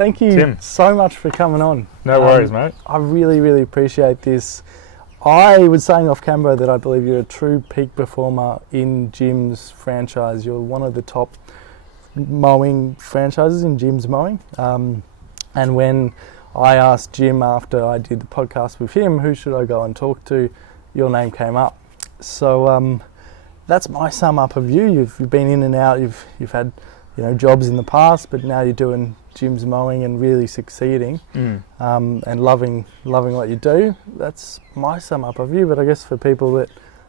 thank you Tim. so much for coming on. No worries, mate. I really, really appreciate this. I was saying off camera that I believe you're a true peak performer in Jim's franchise. You're one of the top mowing franchises in Jim's Mowing. And when I asked Jim after I did the podcast with him, who should I go and talk to, your name came up. So that's my sum up of you. You've been in and out. You've had jobs in the past, but now you're doing Jim's Mowing and really succeeding, and loving what you do. That's my sum up of you. But I guess for people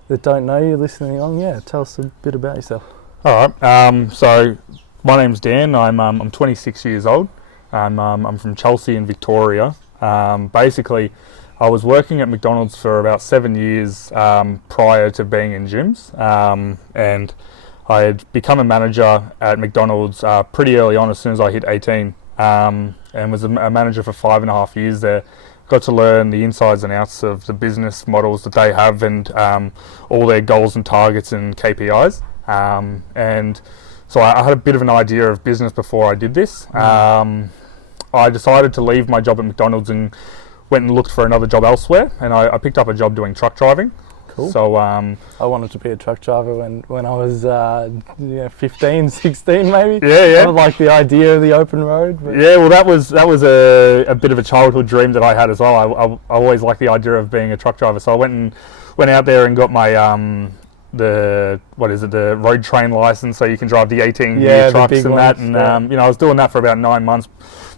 that don't know you listening on, tell us a bit about yourself. All right. So my name's Dan. I'm 26 years old. I'm from Chelsea in Victoria. Basically, I was working at McDonald's for about 7 years prior to being in gyms, and I had become a manager at McDonald's pretty early on, as soon as I hit 18, and was a manager for 5.5 years there. Got to learn the insides and outs of the business models that they have, and all their goals and targets and KPIs. And so I had a bit of an idea of business before I did this. I decided to leave my job at McDonald's and went and looked for another job elsewhere, and I picked up a job doing truck driving. Cool. So I wanted to be a truck driver when I was 15, 16 maybe. Yeah. I like the idea of the open road. But yeah, well, that was a bit of a childhood dream that I had as well. I always liked the idea of being a truck driver. So I went out there and got my the road train license, so you can drive the 18-gear trucks and that. And I was doing that for about 9 months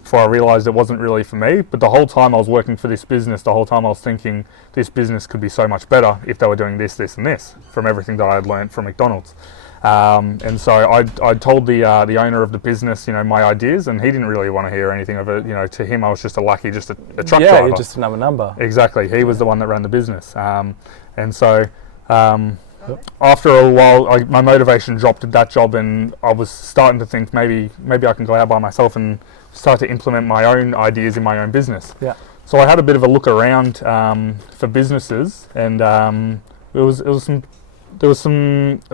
before I realised it wasn't really for me. But the whole time I was working for this business, the whole time I was thinking this business could be so much better if they were doing this, this and this, from everything that I had learned from McDonald's. And so I told the owner of the business, my ideas, and he didn't really want to hear anything of it. To him I was just a truck driver. Yeah, you're just another number. Exactly. He was the one that ran the business. And so after a while, my motivation dropped at that job, and I was starting to think maybe I can go out by myself and start to implement my own ideas in my own business. Yeah. So I had a bit of a look around for businesses, and there was a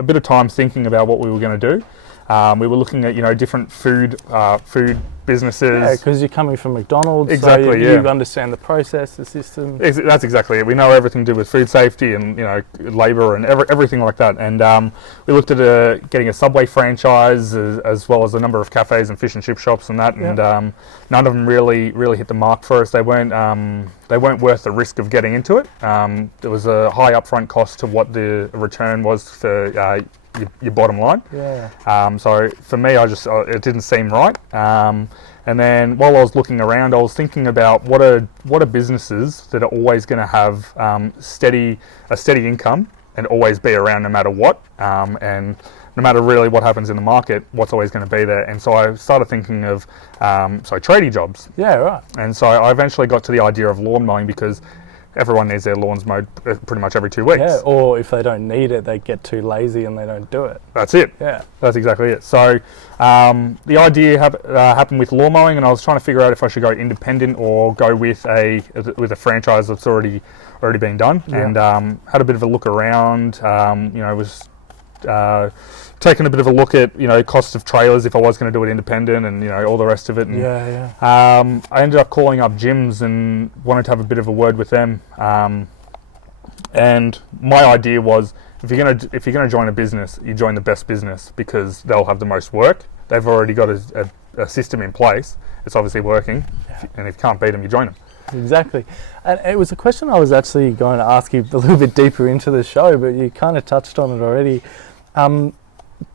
bit of time thinking about what we were going to do. We were looking at different food businesses. Yeah, because you're coming from McDonald's. Exactly. So you understand the process, the system. That's exactly it. We know everything to do with food safety and labour and everything like that. And we looked at getting a Subway franchise, as well as a number of cafes and fish and chip shops and that. And none of them really hit the mark for us. They weren't worth the risk of getting into it. There was a high upfront cost to what the return was for your bottom line. Yeah. So for me, it didn't seem right. And then while I was looking around, I was thinking about what are businesses that are always going to have a steady income and always be around no matter what, and no matter really what happens in the market, what's always going to be there. And so I started thinking of tradie jobs. Yeah, right. And so I eventually got to the idea of lawn mowing, because everyone needs their lawns mowed pretty much every 2 weeks. Yeah, or if they don't need it, they get too lazy and they don't do it. That's it. Yeah. That's exactly it. So the idea happened with lawn mowing, and I was trying to figure out if I should go independent or go with a franchise that's already been done. Yeah. And had a bit of a look around. Was taking a bit of a look at cost of trailers if I was going to do it independent, and all the rest of it. And, I ended up calling up gyms and wanted to have a bit of a word with them. And my idea was, if you're gonna join a business, you join the best business, because they'll have the most work. They've already got a system in place. It's obviously working, and if you can't beat them, you join them. Exactly. And it was a question I was actually going to ask you a little bit deeper into the show, but you kind of touched on it already.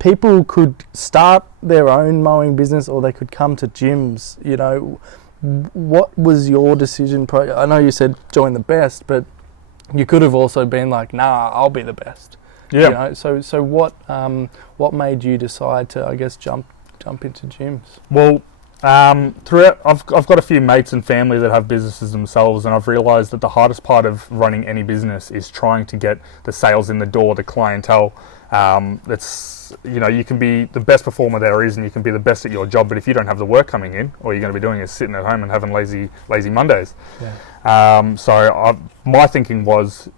People could start their own mowing business, or they could come to gyms. What was your decision? I know you said join the best, but you could have also been like, nah, I'll be the best. Yeah. So what made you decide to, I guess, jump into gyms? Well, throughout, I've got a few mates and family that have businesses themselves, and I've realised that the hardest part of running any business is trying to get the sales in the door, the clientele. You can be the best performer there is, and you can be the best at your job, but if you don't have the work coming in, all you're going to be doing is sitting at home and having lazy Mondays. Yeah. So my thinking was,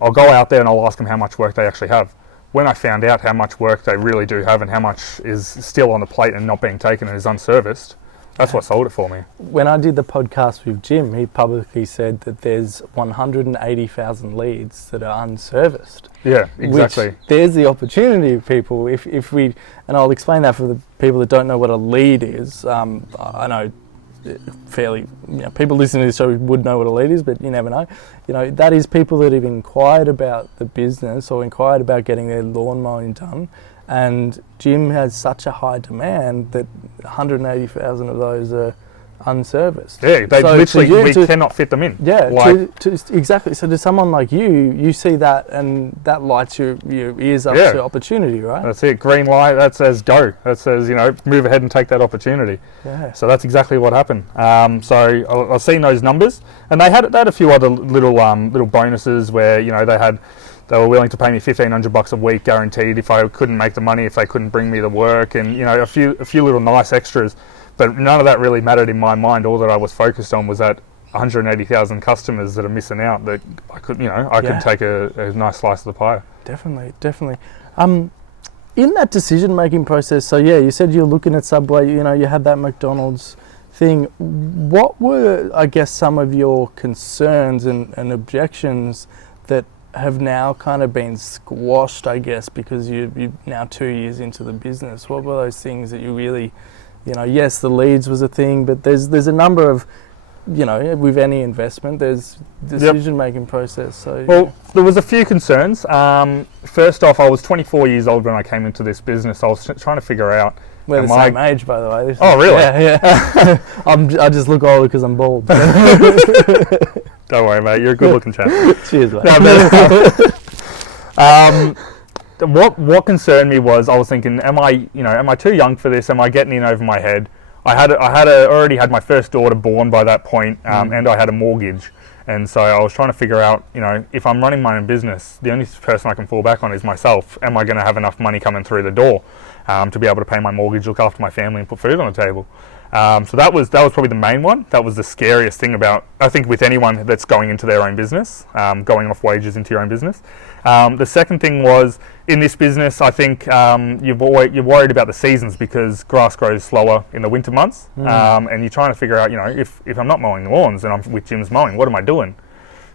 I'll go out there and I'll ask them how much work they actually have. When I found out how much work they really do have and how much is still on the plate and not being taken and is unserviced, That's what sold it for me. When I did the podcast with Jim, he publicly said that there's 180,000 leads that are unserviced. Yeah, exactly. Which there's the opportunity, people. If we, and I'll explain that for the people that don't know what a lead is. I know fairly, people listening to this show would know what a lead is, but you never know. That is people that have inquired about the business or inquired about getting their lawn mowing done. And Jim has such a high demand that 180,000 of those are unserviced. Yeah, we cannot fit them in. Yeah, exactly. So to someone like you see that and that lights your ears up to opportunity, right? That's it. Green light, that says go. That says, move ahead and take that opportunity. Yeah. So that's exactly what happened. So I've seen those numbers, and they had a few other little bonuses where, they were willing to pay me $1,500 a week guaranteed if I couldn't make the money, if they couldn't bring me the work, and a few little nice extras. But none of that really mattered in my mind. All that I was focused on was that 180,000 customers that are missing out, that I could could take a nice slice of the pie. Definitely. In that decision making process, so you said you're looking at Subway, you had that McDonald's thing. What were, I guess, some of your concerns and objections that have now kind of been squashed, I guess, because you're now 2 years into the business? What were those things that you really, yes, the leads was a thing, but there's a number of, with any investment, there's decision-making process. So well, there was a few concerns. First off, I was 24 years old when I came into this business. I was trying to figure out. We're the same age, by the way. Oh, really? Yeah. I just look older because I'm bald. Don't worry, mate. You're a good-looking chap. Cheers, mate. What concerned me was I was thinking, am I too young for this? Am I getting in over my head? I already had my first daughter born by that point, and I had a mortgage, and so I was trying to figure out, if I'm running my own business, the only person I can fall back on is myself. Am I going to have enough money coming through the door to be able to pay my mortgage, look after my family, and put food on the table? So that was probably the main one. That was the scariest thing about, I think, with anyone that's going into their own business, going off wages into your own business. The second thing was, in this business, I think you're worried about the seasons because grass grows slower in the winter months, and you're trying to figure out, if I'm not mowing the lawns and I'm with Jim's mowing, what am I doing?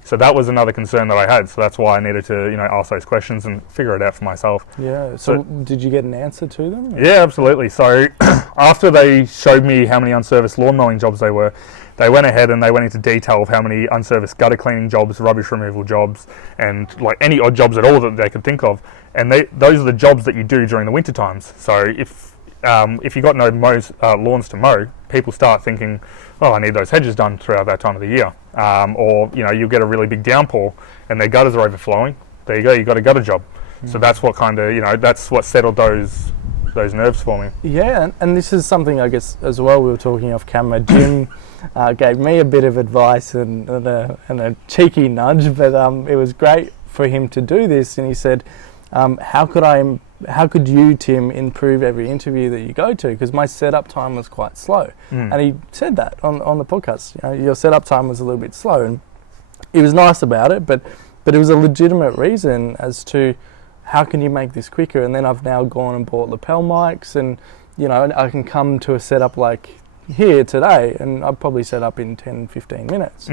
So that was another concern that I had. So that's why I needed to, ask those questions and figure it out for myself. Yeah. So did you get an answer to them? Or? Yeah, absolutely. So after they showed me how many unserviced lawn mowing jobs they were, they went ahead and they went into detail of how many unserviced gutter cleaning jobs, rubbish removal jobs, and like any odd jobs at all that they could think of. And those are the jobs that you do during the winter times. So if you got no lawns to mow, people start thinking, oh, I need those hedges done throughout that time of the year. Or you'll get a really big downpour and their gutters are overflowing. There you go, you got a gutter job. So that's what kind of, that's what settled those nerves for me. Yeah, and this is something, I guess, as well, we were talking off camera. Jim gave me a bit of advice and a cheeky nudge, but it was great for him to do this. And he said, how could you, Tim, improve every interview that you go to? Because my setup time was quite slow. And he said that on the podcast. Your setup time was a little bit slow. And he was nice about it, but it was a legitimate reason as to how can you make this quicker. And then I've now gone and bought lapel mics, and I can come to a setup like here today, and I'll probably set up in 10-15 minutes.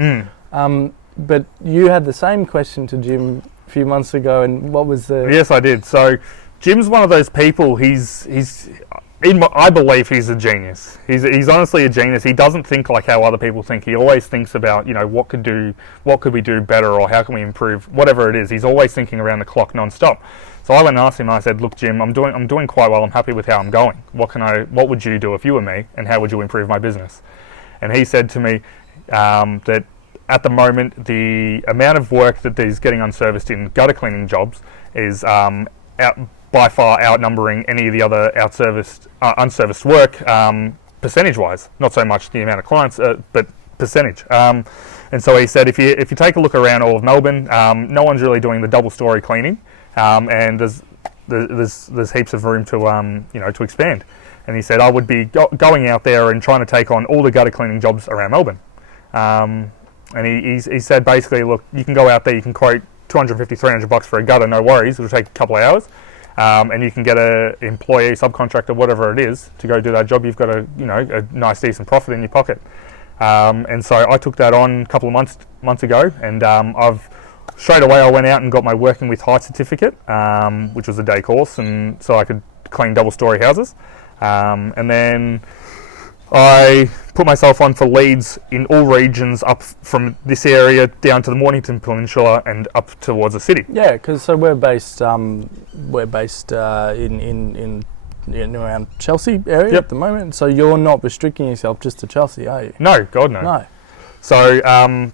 But you had the same question to Jim a few months ago, and what was the... Yes, I did. So Jim's one of those people, I believe he's a genius. He's honestly a genius. He doesn't think like how other people think. He always thinks about, what could we do better, or how can we improve, whatever it is. He's always thinking around the clock non-stop. So I went and asked him, and I said, look, Jim, I'm doing quite well. I'm happy with how I'm going. What would you do if you were me, and how would you improve my business? And he said to me that at the moment, the amount of work that he's getting unserviced in gutter cleaning jobs is by far outnumbering any of the other unserviced work percentage-wise. Not so much the amount of clients, but percentage. And so he said, if you take a look around all of Melbourne, no one's really doing the double-story cleaning, and there's heaps of room to expand. And he said, I would be going out there and trying to take on all the gutter cleaning jobs around Melbourne. And he said basically, look, you can go out there, you can quote $250, $300 for a gutter, no worries, it'll take a couple of hours. and you can get a employee, subcontractor, whatever it is, to go do that job, you've got a nice decent profit in your pocket. And so I took that on a couple of months ago, and straight away I went out and got my Working with Height certificate, which was a day course, and so I could clean double-story houses. And then I put myself on for leads in all regions, up from this area down to the Mornington Peninsula and up towards the city. Yeah, because so we're based in around Chelsea area at the moment. So you're not restricting yourself just to Chelsea, are you? No, God no. No. So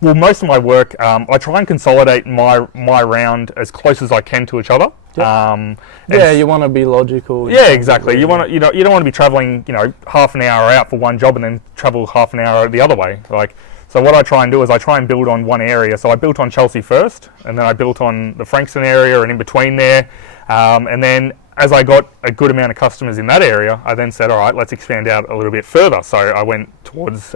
most of my work, I try and consolidate my round as close as I can to each other. Yep. You want to be logical. Yeah, exactly. You want to, you don't want to be traveling, half an hour out for one job and then travel half an hour the other way. So what I try and do is I try and build on one area. So I built on Chelsea first, and then I built on the Frankston area and in between there, and then as I got a good amount of customers in that area, I then said, all right, let's expand out a little bit further. So I went towards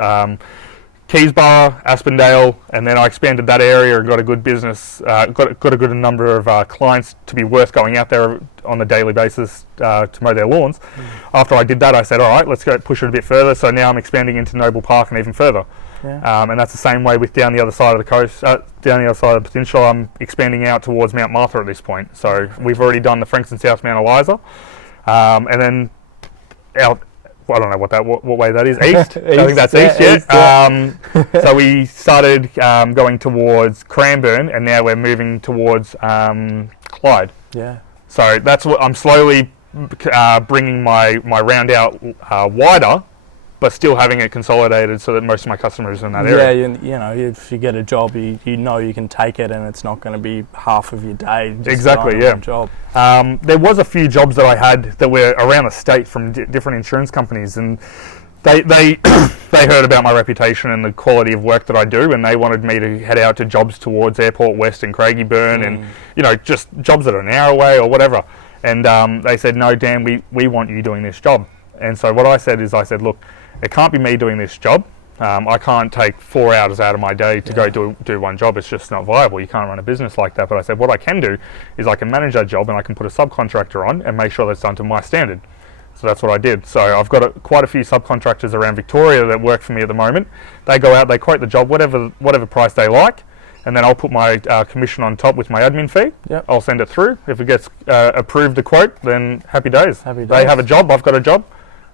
Keysborough, Aspendale, and then I expanded that area and got a good business, got a good number of clients to be worth going out there on a daily basis to mow their lawns. After I did that, I said, all right, let's go push it a bit further. So now I'm expanding into Noble Park and even further. Yeah. And that's the same way with down the other side of the coast, down the other side of the peninsula. I'm expanding out towards Mount Martha at this point. So we've already done the Frankston South Mount Eliza, and then out. I don't know what way that is. East. I think that's east. Yeah. So we started going towards Cranbourne, and now we're moving towards Clyde. Yeah. So that's what I'm slowly bringing my round out wider, but still having it consolidated so that most of my customers are in that area. Yeah, if you get a job, you can take it, and it's not going to be half of your day. Just exactly. Yeah. Job. There was a few jobs that I had that were around the state from different insurance companies, and they they heard about my reputation and the quality of work that I do, and they wanted me to head out to jobs towards Airport West and Craigieburn, and just jobs that are an hour away or whatever. And they said, no, Dan, we want you doing this job. And so what I said is, look, it can't be me doing this job. I can't take 4 hours out of my day to go do one job. It's just not viable. You can't run a business like that. But I said, what I can do is I can manage that job, and I can put a subcontractor on and make sure that's done to my standard. So that's what I did. So I've got quite a few subcontractors around Victoria that work for me at the moment. They go out, they quote the job, whatever price they like, and then I'll put my commission on top with my admin fee. Yep. I'll send it through. If it gets approved, the quote, then happy days. They have a job, I've got a job.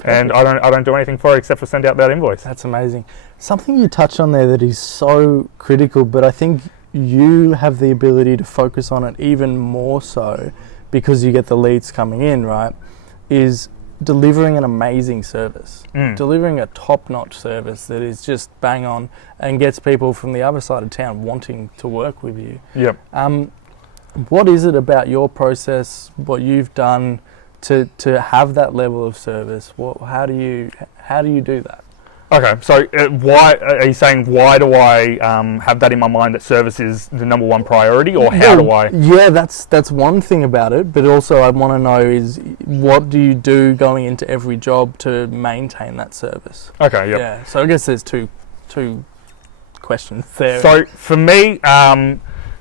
And I don't do anything for it except for send out that invoice. That's amazing. Something you touched on there that is so critical, but I think you have the ability to focus on it even more so because you get the leads coming in, right? Is delivering an amazing service. Delivering a top-notch service that is just bang on and gets people from the other side of town wanting to work with you. Yep. What is it about your process, what you've done to have that level of service? How do you do that? Okay, so why are you saying? Why do I have that in my mind that service is the number one priority, or how do I? Yeah, that's one thing about it, but also I want to know is what do you do going into every job to maintain that service? Okay, yep. Yeah. So I guess there's two questions there. So for me, the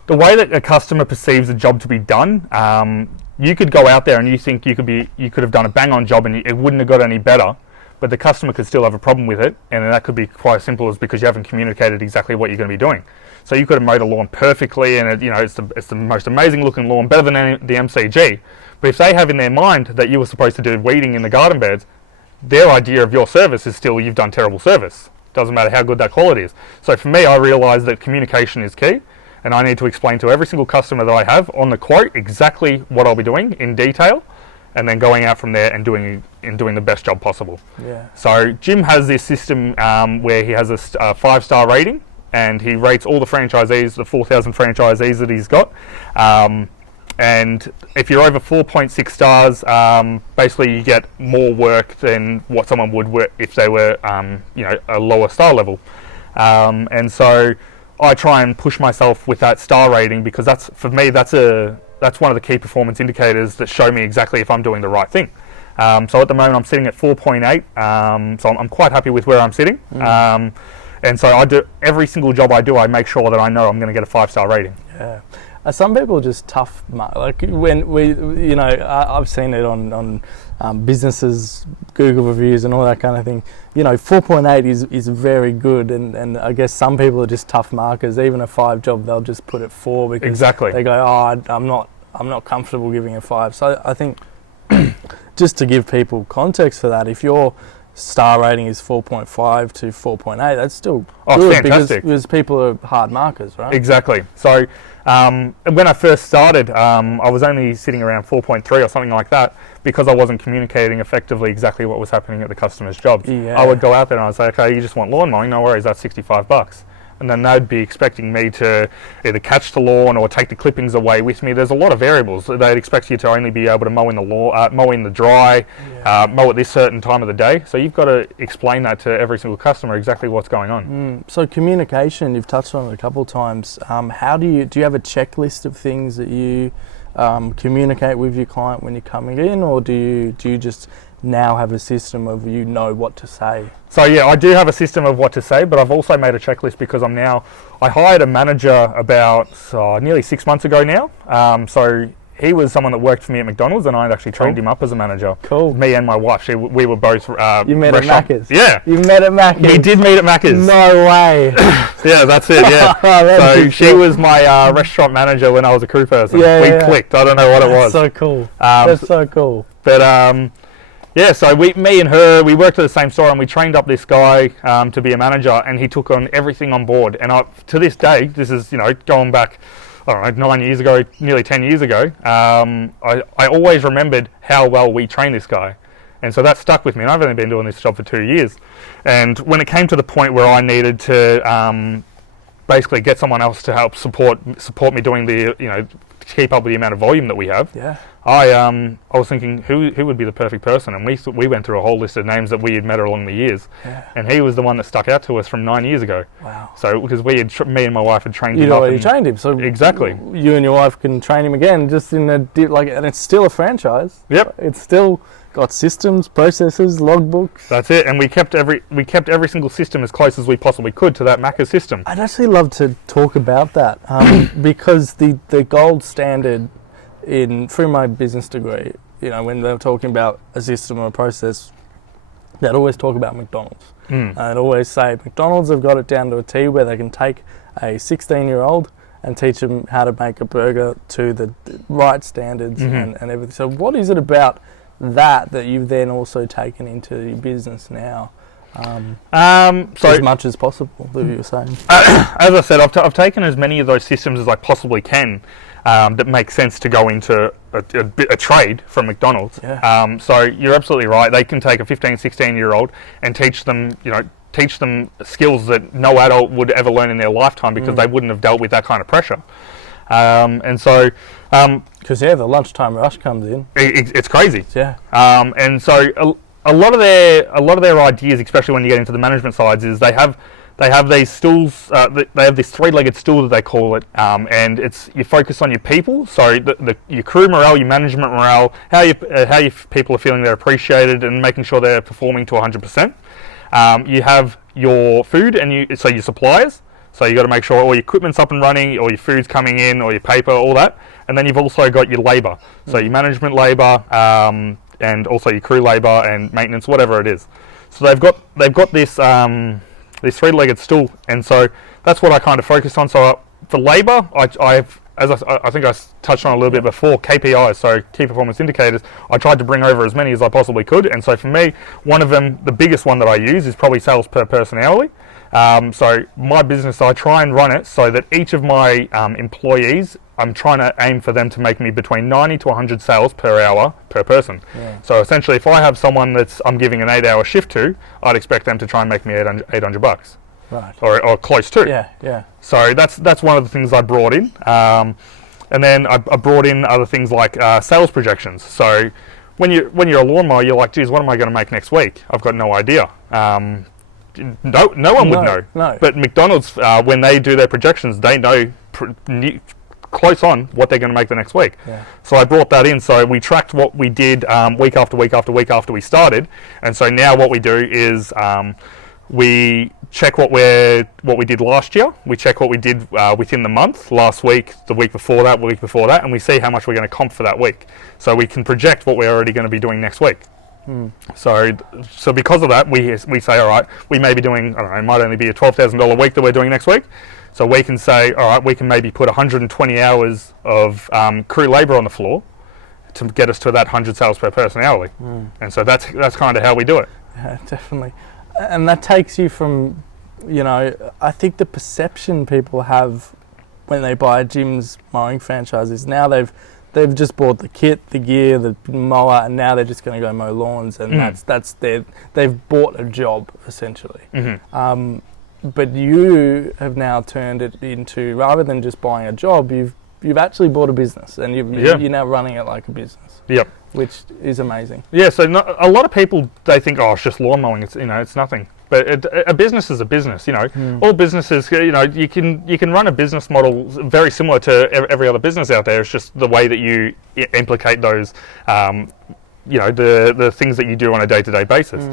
way that a customer perceives a job to be done. You could go out there and you think you could have done a bang-on job and it wouldn't have got any better, but the customer could still have a problem with it, and that could be quite as simple as because you haven't communicated exactly what you're going to be doing. So you could have mowed a lawn perfectly, and it's the most amazing-looking lawn, better than the MCG. But if they have in their mind that you were supposed to do weeding in the garden beds, their idea of your service is still you've done terrible service. Doesn't matter how good that quality is. So for me, I realised that communication is key. And I need to explain to every single customer that I have on the quote exactly what I'll be doing in detail, and then going out from there and doing the best job possible. Yeah. So Jim has this system where he has a 5-star rating, and he rates all the franchisees, the 4,000 franchisees that he's got. And if you're over 4.6 stars, basically you get more work than what someone would work if they were, a lower star level. And so I try and push myself with that star rating because that's one of the key performance indicators that show me exactly if I'm doing the right thing. So at the moment I'm sitting at 4.8, so I'm quite happy with where I'm sitting. And so I do every single job I do, I make sure that I know I'm going to get a 5-star rating. Yeah. some people just tough? Like when I've seen it on businesses, Google reviews, and all that kind of thing. 4.8 is very good, and I guess some people are just tough markers. Even a 5 job, they'll just put it 4 because Exactly. they go, oh, I'm not comfortable giving a 5. So I think just to give people context for that, if your star rating is 4.5 to 4.8, that's still good because people are hard markers, right? Exactly. So when I first started, I was only sitting around 4.3 or something like that because I wasn't communicating effectively exactly what was happening at the customer's jobs. Yeah. I would go out there and I would say, okay, you just want lawn mowing, no worries, that's $65. And then they'd be expecting me to either catch the lawn or take the clippings away with me. There's a lot of variables. They'd expect you to only be able to mow in the lawn, mow in the dry, mow at this certain time of the day. So you've got to explain that to every single customer exactly what's going on. So communication, you've touched on it a couple of times. How do you have a checklist of things that you communicate with your client when you're coming in, or do you just now have a system of what to say? So yeah, I do have a system of what to say, but I've also made a checklist because I hired a manager about nearly 6 months ago now. So he was someone that worked for me at McDonald's, and I actually trained him up as a manager. Cool. Me and my wife, we were both You met at Macca's? Yeah. You met at Macca's? We did meet at Macca's. No way. Yeah, that's it, yeah. So she was my restaurant manager when I was a crew person. We clicked. I don't know what it was. That's so cool. That's so cool. But yeah, so me and her, we worked at the same store, and we trained up this guy to be a manager, and he took on everything on board. And to this day, this is going back, I don't know, 9 years ago, nearly 10 years ago. I always remembered how well we trained this guy, and so that stuck with me. And I've only been doing this job for 2 years, and when it came to the point where I needed to basically get someone else to help support me doing the to keep up with the amount of volume that we have. Yeah. I was thinking who would be the perfect person, and we went through a whole list of names that we had met along the years, and he was the one that stuck out to us from 9 years ago. Wow! So because me and my wife had trained him You'd up. already trained him, so exactly. You and your wife can train him again, just in and it's still a franchise. Yep. It's still got systems, processes, logbooks. That's it, and we kept every single system as close as we possibly could to that Macca's system. I'd actually love to talk about that because the gold standard through my business degree, when they're talking about a system or a process, they'd always talk about McDonald's. And I'd always say McDonald's have got it down to a T where they can take a 16-year-old and teach them how to make a burger to the right standards and everything. So what is it about that you've then also taken into your business now? As much as possible, that you were saying. As I said, I've taken as many of those systems as I possibly can that make sense to go into a trade from McDonald's. Yeah. So you're absolutely right. They can take a 15, 16-year-old and teach them skills that no adult would ever learn in their lifetime because they wouldn't have dealt with that kind of pressure. And so... Because the lunchtime rush comes in. It's crazy. Yeah. And so a lot of their ideas, especially when you get into the management sides, is they have these stools. They have this 3-legged stool that they call it, and you focus on your people. So your crew morale, your management morale, how your people are feeling they're appreciated, and making sure they're performing to 100%. You have your food and your suppliers. So you got to make sure all your equipment's up and running, or your food's coming in, or your paper, all that. And then you've also got your labour. So your management labour, and also your crew labour and maintenance, whatever it is. So they've got this 3-legged stool, and so that's what I kind of focused on. So for labour, I think I touched on a little bit before, KPIs, so key performance indicators. I tried to bring over as many as I possibly could, and so for me, one of them, the biggest one that I use, is probably sales per person hourly. So my business, I try and run it so that each of my employees, I'm trying to aim for them to make me between 90 to 100 sales per hour per person. Yeah. So essentially, if I have someone I'm giving an 8-hour shift to, I'd expect them to try and make me $800. Right. Or close to. Yeah, yeah. So that's one of the things I brought in. And then I brought in other things like sales projections. So when you're a lawnmower, you're like, geez, what am I going to make next week? I've got no idea. No one would know. No. But McDonald's, when they do their projections, they know close on what they're going to make the next week. Yeah. So I brought that in. So we tracked what we did week after week after week after we started. And so now what we do is We check what we did last year. We check what we did within the month, last week, the week before that, and we see how much we're going to comp for that week. So we can project what we're already going to be doing next week. So because of that, we say, all right, we may be doing, I don't know, it might only be a $12,000 week that we're doing next week. So we can say, all right, we can maybe put 120 hours of crew labour on the floor to get us to that 100 sales per person hourly. And so that's kind of how we do it. Yeah, definitely. And that takes you from, I think the perception people have when they buy Jim's mowing franchises, now they've just bought the kit, the gear, the mower, and now they're just going to go mow lawns, and they've bought a job essentially. But you have now turned it into, rather than just buying a job, you've actually bought a business, and you're now running it like a business. Yep. Which is amazing. Yeah. So a lot of people, they think, oh, it's just lawn mowing. It's nothing. But a business is a business. All businesses. You can run a business model very similar to every other business out there. It's just the way that you implicate those. The things that you do on a day-to-day basis.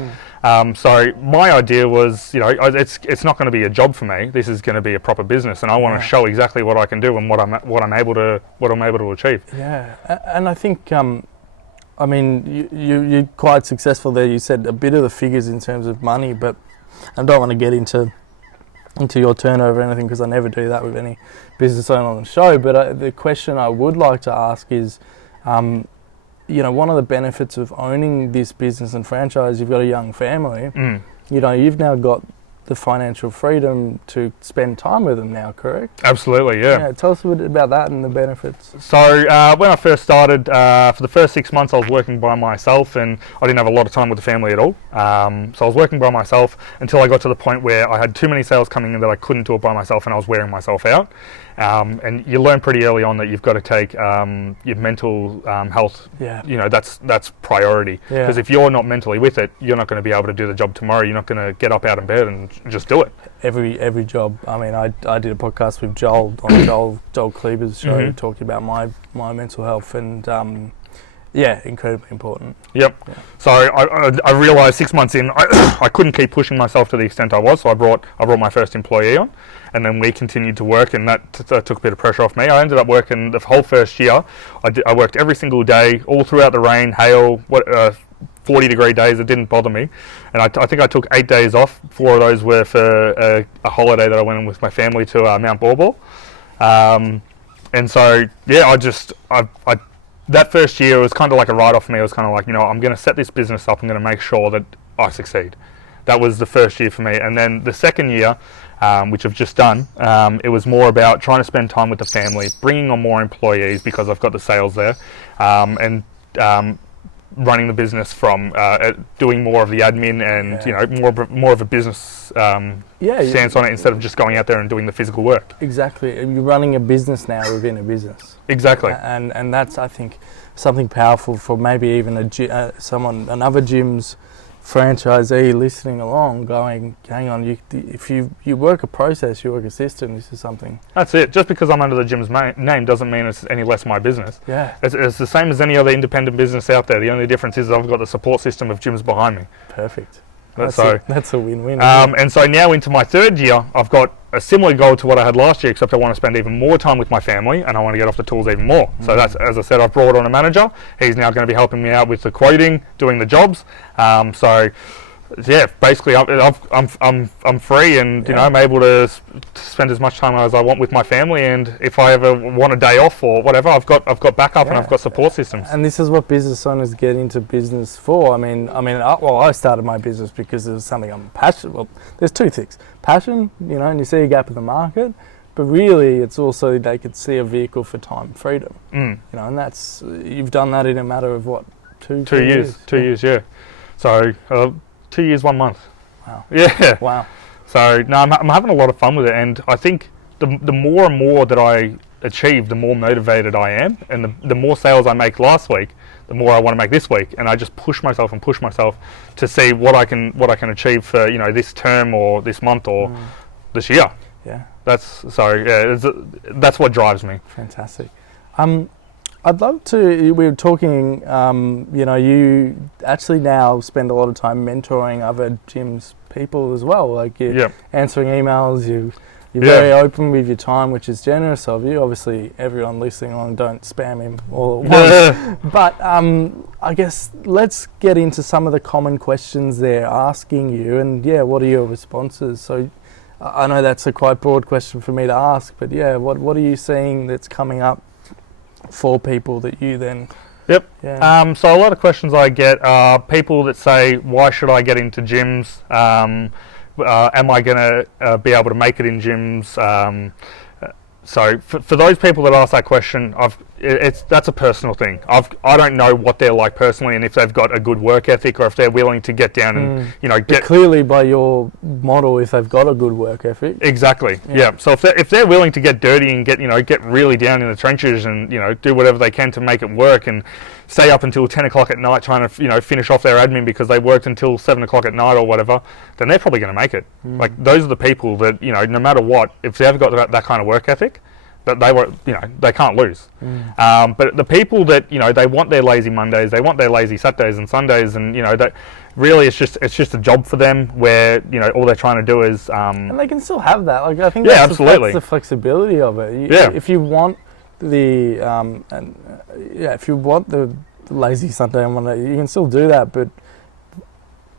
So my idea was, it's not going to be a job for me. This is going to be a proper business, and I want to show exactly what I can do and what I'm able to achieve. Yeah, and I think, you're quite successful there. You said a bit of the figures in terms of money, but I don't want to get into your turnover or anything, because I never do that with any business owner on the show. But the question I would like to ask is, one of the benefits of owning this business and franchise, you've got a young family. You've now got the financial freedom to spend time with them now, correct? Absolutely, yeah. Yeah, tell us a bit about that and the benefits. So when I first started, for the first 6 months I was working by myself, and I didn't have a lot of time with the family at all. So I was working by myself until I got to the point where I had too many sales coming in that I couldn't do it by myself, and I was wearing myself out. And you learn pretty early on that you've got to take your mental health. Yeah. That's priority. Because if you're not mentally with it, you're not going to be able to do the job tomorrow. You're not going to get up out of bed and just do it. Every job. I did a podcast with Joel on Joel Kleber's show, talking about my mental health, and incredibly important. Yep. Yeah. So I realised 6 months in, I couldn't keep pushing myself to the extent I was. So I brought my first employee on. And then we continued to work, and that took a bit of pressure off me. I ended up working the whole first year. I worked every single day, all throughout the rain, hail, 40-degree days. It didn't bother me. And I think I took 8 days off. 4 of those were for a holiday that I went on with my family to Mount Borbor. And so, that first year was kind of like a write-off for me. It was kind of like, I'm going to set this business up. I'm going to make sure that I succeed. That was the first year for me. And then the second year, which I've just done, it was more about trying to spend time with the family, bringing on more employees because I've got the sales there, and running the business from doing more of the admin and more of a business stance on it, instead of just going out there and doing the physical work. Exactly. You're running a business now within a business. Exactly. And that's, I think, something powerful for maybe even another gym's franchisee listening along, going, hang on, if you work a process, you work a system, this is something. That's it. Just because I'm under the gym's name doesn't mean it's any less my business. Yeah. It's the same as any other independent business out there. The only difference is I've got the support system of gyms behind me. Perfect. That's a win-win. And so now into my third year, I've got a similar goal to what I had last year, except I want to spend even more time with my family, and I want to get off the tools even more. So that's, as I said, I've brought on a manager. He's now going to be helping me out with the quoting, doing the jobs. Basically I'm free, and I'm able to spend as much time as I want with my family. And if I ever want a day off or whatever, I've got backup and I've got support systems. And this is what business owners get into business for. I started my business because it was something I'm passionate. Well, there's two things: passion, and you see a gap in the market. But really, it's also they could see a vehicle for time freedom. And that's, you've done that in a matter of what, two years? 2 years, yeah. So 2 years, 1 month. Wow. Yeah. Wow. So no, I'm having a lot of fun with it, and I think the more and more that I achieve, the more motivated I am, and the more sales I make last week, the more I want to make this week, and I just push myself to see what I can achieve for this term or this month or this year. Yeah. That's what drives me. Fantastic. I'd love to. We were talking. You actually now spend a lot of time mentoring other gyms people as well. Like you're answering emails. You're very open with your time, which is generous of you. Obviously, everyone listening on, don't spam him all at once. But I guess let's get into some of the common questions they're asking you, and what are your responses? So I know that's a quite broad question for me to ask, but what are you seeing that's coming up for people that you then? Yep. Yeah. So a lot of questions I get are people that say, "Why should I get into gyms? Am I going to be able to make it in gyms?" So for those people that ask that question, that's a personal thing. I don't know what they're like personally, and if they've got a good work ethic, or if they're willing to get down and get clearly by your model, if they've got a good work ethic. Exactly. Yeah. So if they're willing to get dirty and get really down in the trenches and do whatever they can to make it work and stay up until 10 o'clock at night trying to finish off their admin because they worked until 7 o'clock at night or whatever, then they're probably going to make it. Like those are the people that no matter what, if they haven't got that kind of work ethic, that they can't lose. But the people that they want their lazy Mondays, they want their lazy Saturdays and Sundays, and that really it's just a job for them where all they're trying to do is and they can still have that. Like I think that's the flexibility of it. If you want the if you want the lazy Sunday and Monday, you can still do that. But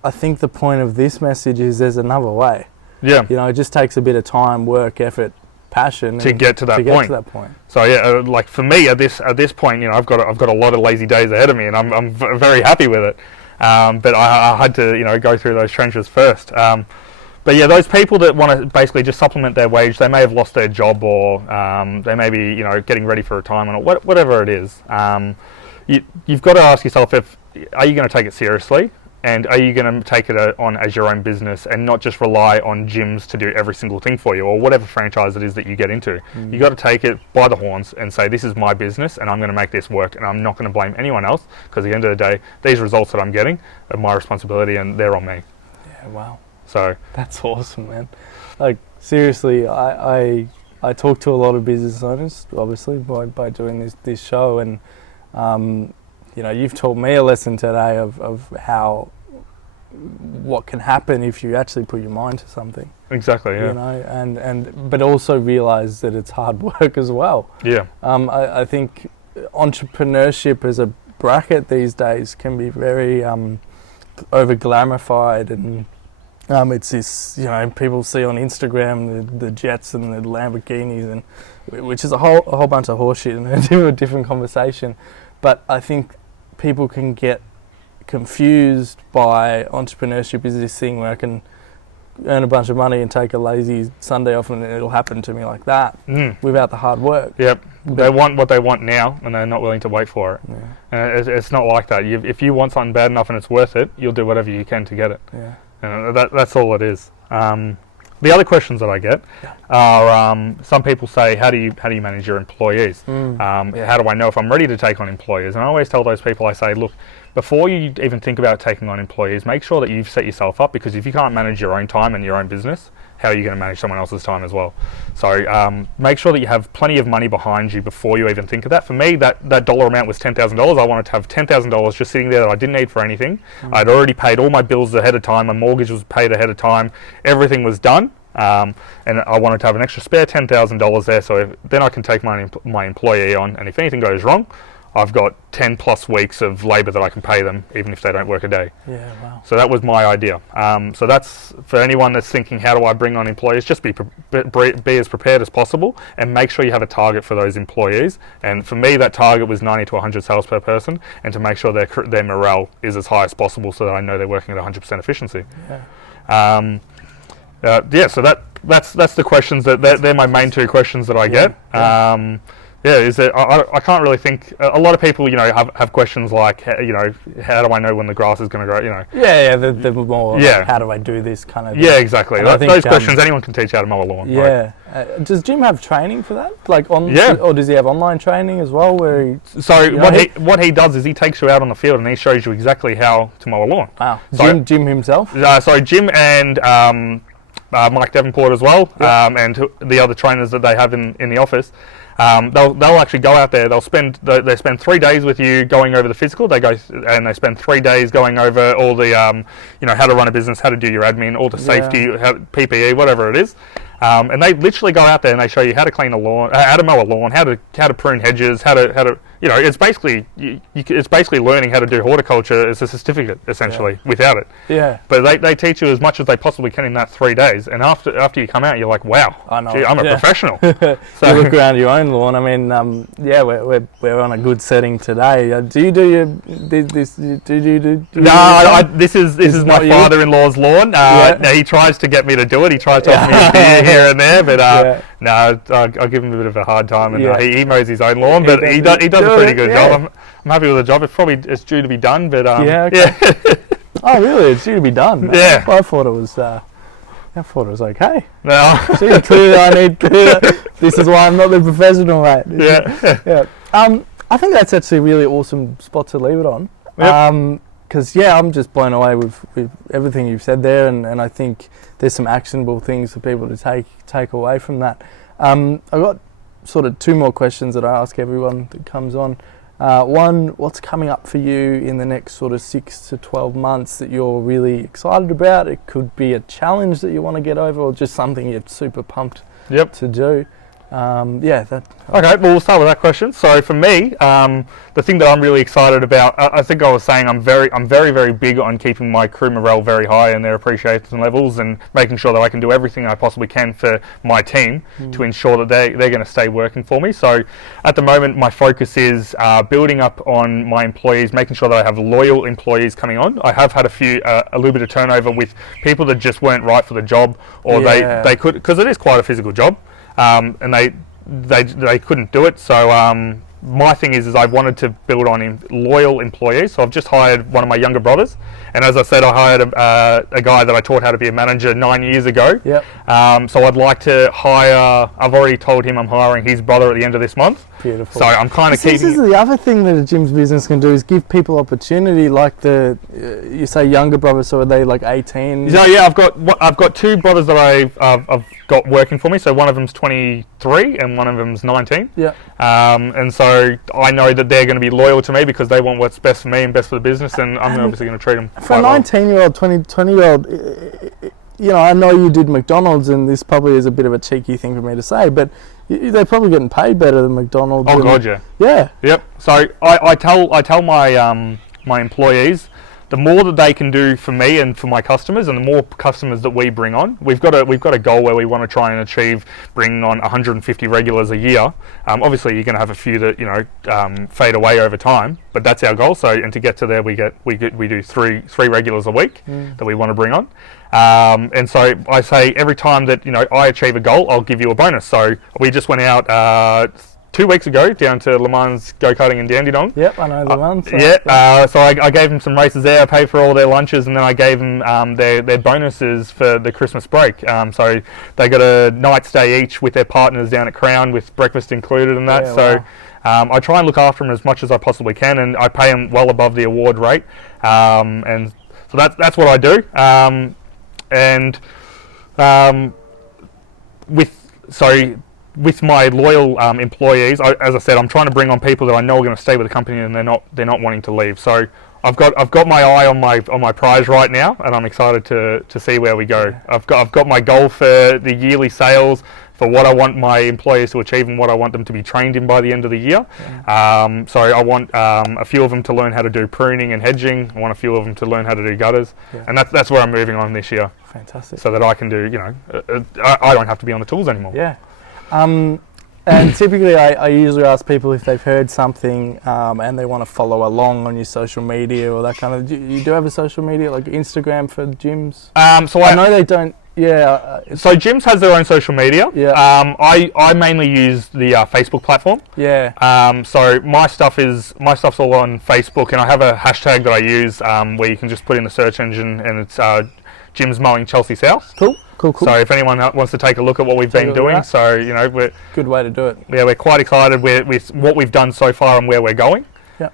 I think the point of this message is there's another way. It just takes a bit of time, work, effort, passion to get to that point. So like for me at this point, I've got a lot of lazy days ahead of me, and I'm very happy with it. But I had to go through those trenches first. But those people that want to basically just supplement their wage, they may have lost their job, or they may be getting ready for retirement, or whatever it is. You've got to ask yourself, are you going to take it seriously? And are you going to take it on as your own business and not just rely on gyms to do every single thing for you, or whatever franchise it is that you get into? You got to take it by the horns and say, this is my business and I'm going to make this work, and I'm not going to blame anyone else, because at the end of the day, these results that I'm getting are my responsibility and they're on me. Yeah, wow. So that's awesome, man. Like seriously, I talk to a lot of business owners, obviously, by doing this show, and you've taught me a lesson today of what can happen if you actually put your mind to something. Exactly, yeah. But also realize that it's hard work as well. Yeah. I think entrepreneurship as a bracket these days can be very over glorified, and it's this people see on Instagram the jets and the Lamborghinis, and which is a whole bunch of horseshit and a different conversation. But I think people can get confused by entrepreneurship is this thing where I can earn a bunch of money and take a lazy Sunday off and it'll happen to me like that without the hard work. Yep. They want what they want now and they're not willing to wait for it. Yeah. And it's not like that. If you want something bad enough and it's worth it, you'll do whatever you can to get it. Yeah. And that's all it is. The other questions that I get are some people say, how do you manage your employees? How do I know if I'm ready to take on employees? And I always tell those people, I say, look, before you even think about taking on employees, make sure that you've set yourself up, because if you can't manage your own time and your own business, how are you going to manage someone else's time as well? So make sure that you have plenty of money behind you before you even think of that. For me, that dollar amount was $10,000. I wanted to have $10,000 just sitting there that I didn't need for anything. I'd already paid all my bills ahead of time. My mortgage was paid ahead of time. Everything was done. And I wanted to have an extra spare $10,000 there, so then I can take my employee on, and if anything goes wrong, I've got 10 plus weeks of labour that I can pay them, even if they don't work a day. Yeah, wow. So that was my idea. So that's for anyone that's thinking, how do I bring on employees? Just be as prepared as possible, and make sure you have a target for those employees. And for me, that target was 90 to 100 sales per person, and to make sure their morale is as high as possible, so that I know they're working at 100% efficiency. So that's the questions they're my main two questions that I get. I can't really think. A lot of people, have questions like, how do I know when the grass is going to grow? They're more like, how do I do this kind of? Yeah, exactly. Those questions anyone can teach how to mow a lawn. Yeah. Right? Does Jim have training for that? Or does he have online training as well? What he does is he takes you out on the field and he shows you exactly how to mow a lawn. Wow. Jim himself? Jim and Mike Davenport as well, and the other trainers that they have in the office. they'll actually go out there. They spend 3 days with you going over the physical. They go and they spend 3 days going over all the how to run a business, how to do your admin, all the safety, PPE, whatever it is. And they literally go out there and they show you how to clean a lawn, how to mow a lawn, how to prune hedges, how to it's basically learning how to do horticulture as a certificate essentially without it. Yeah. But they teach you as much as they possibly can in that 3 days, and after you come out, you're like, wow, I know. Gee, I'm a professional. So you look around your own lawn. I mean, we're on a good setting today. Do you do your this? Do you do? No, this is my father-in-law's lawn. He tries to get me to do it. He tries to offer me a beer here and there, but no, I'll give him a bit of a hard time, and he mows his own lawn, but he does a pretty good job. I'm happy with the job. It's due to be done, but Oh, really? It's due to be done? Yeah. I thought it was. I thought it was okay. No. See, clearly I need to. This is why I'm not the professional, mate. Yeah. I think that's actually a really awesome spot to leave it on. Because I'm just blown away with everything you've said there, and I think there's some actionable things for people to take away from that. I've got sort of 2 more questions that I ask everyone that comes on. One, what's coming up for you in the next sort of 6 to 12 months that you're really excited about? It could be a challenge that you want to get over, or just something you're super pumped to do. Okay, well, we'll start with that question. So for me, the thing that I'm really excited about, I think I was saying I'm very, very big on keeping my crew morale very high and their appreciation levels, and making sure that I can do everything I possibly can for my team to ensure that they're going to stay working for me. So at the moment, my focus is building up on my employees, making sure that I have loyal employees coming on. I have had a little bit of turnover with people that just weren't right for the job, or they could, because it is quite a physical job. And they couldn't do it, so my thing is I wanted to build on loyal employees. So I've just hired one of my younger brothers, and as I said, I hired a guy that I taught how to be a manager 9 years ago. So I'd like to hire. I've already told him I'm hiring his brother at the end of this month. Beautiful. So I'm kind of keeping. This is the other thing that a gym's business can do, is give people opportunity. Like you say younger brothers, so are they like 18? Yeah, I've got 2 brothers that I've got working for me. So one of them's 23 and one of them's 19. And so I know that they're going to be loyal to me because they want what's best for me and best for the business, and I'm obviously going to treat them for a 19-year-old, 20-year-old. I know you did McDonald's, and this probably is a bit of a cheeky thing for me to say, but they're probably getting paid better than McDonald's. Oh God, yeah. Yeah. Yep. So I tell my my employees, the more that they can do for me and for my customers, and the more customers that we bring on, we've got a goal where we want to try and achieve bringing on 150 regulars a year. Obviously, you're going to have a few that fade away over time, but that's our goal. So, and to get to there, we do three regulars a week that we want to bring on. And so I say every time that I achieve a goal, I'll give you a bonus. So we just went out 2 weeks ago down to Le Mans go-karting in Dandenong. Yep, I know Le Mans. So I gave them some races there. I paid for all their lunches, and then I gave them their bonuses for the Christmas break. So they got a night stay each with their partners down at Crown, with breakfast included and that. I try and look after them as much as I possibly can, and I pay them well above the award rate. And so that's what I do. With my loyal employees, as I said, I'm trying to bring on people that I know are going to stay with the company, and they're not wanting to leave. So I've got my eye on my prize right now, and I'm excited to see where we go. I've got my goal for the yearly sales, for what I want my employees to achieve and what I want them to be trained in by the end of the year. So I want a few of them to learn how to do pruning and hedging. I want a few of them to learn how to do gutters, and that's where I'm moving on this year. Fantastic. So that I can do, I don't have to be on the tools anymore. Yeah. And typically I usually ask people if they've heard something and they want to follow along on your social media or that kind of. You do have a social media, like Instagram for gyms? So I know they don't. Yeah. So gyms has their own social media. Yeah. I mainly use the Facebook platform. Yeah. So my stuff's all on Facebook, and I have a hashtag that I use where you can just put in the search engine, and it's Gyms Mowing Chelsea South. Cool. So if anyone wants to take a look at what we've been doing, we're good way to do it. Yeah, we're quite excited with what we've done so far and where we're going. Yeah.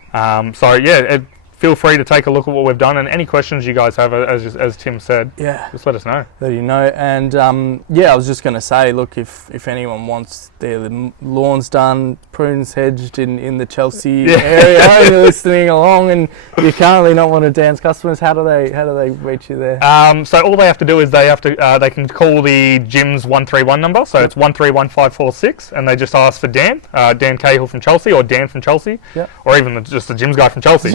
feel free to take a look at what we've done, and any questions you guys have, as Tim said, just let us know. Let you know. And I was just going to say, look, if anyone wants their lawns done, prunes hedged in the Chelsea area, and you're listening along, and you're currently not one of Dan's customers, how do they reach you there? So all they have to do is they can call the Jim's 131 number, so it's 131546, and they just ask for Dan Cahill from Chelsea, or Dan from Chelsea, or even just the Jim's guy from Chelsea.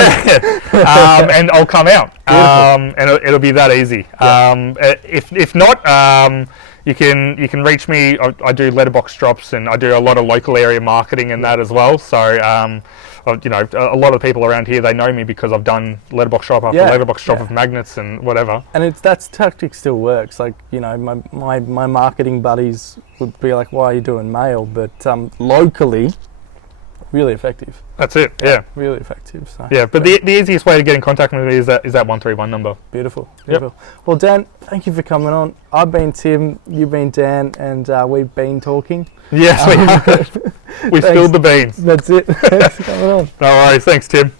And I'll come out, and it'll be that easy. If not, you can reach me. I do letterbox drops, and I do a lot of local area marketing and that as well. So a lot of people around here, they know me because I've done letterbox shop after letterbox shop of magnets and whatever. And that tactic still works. Like, my marketing buddies would be like, "Why are you doing mail?" But locally, really effective. That's it. Yeah. Really effective. So, but the easiest way to get in contact with me is that 131 number. Beautiful. Well, Dan, thank you for coming on. I've been Tim, you've been Dan, and we've been talking. Yes, we spilled the beans. That's it. Thanks for coming on. No worries. Thanks, Tim.